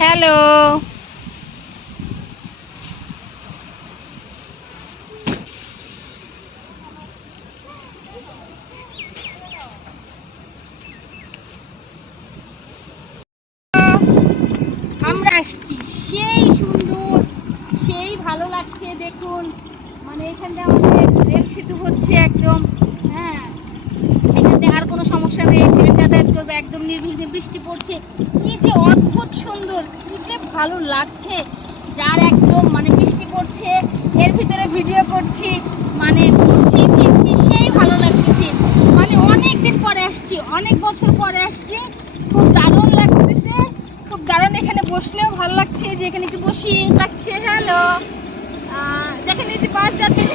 Hello আমরা আসছি। সেই সুন্দর, সেই ভালো লাগছে, দেখুন। মানে আমাদের রেল সেতু হচ্ছে একদম হ্যাঁ। এখানে আর কোনো সমস্যা নেই, ট্রেন যাতায়াত করবে, একদম নির্বিঘ্নে বৃষ্টি পড়ছে। কি যে অদ্ভুত সুন্দর। ভালো লাগছে, যার একদম মানে বৃষ্টি পড়ছে, এর ভিতরে ভিডিও করছি মানে ঘুরছি, ফিরছি, সেই ভালো লাগতেছে। মানে অনেক দিন পরে আসছি, অনেক বছর পরে আসছি, খুব দারুণ লাগতেছে। খুব দারুণ এখানে বসলেও ভালো লাগছে, যে এখানে একটু বসি, লাগছে হ্যালো দেখেন এই যে বাস যাচ্ছে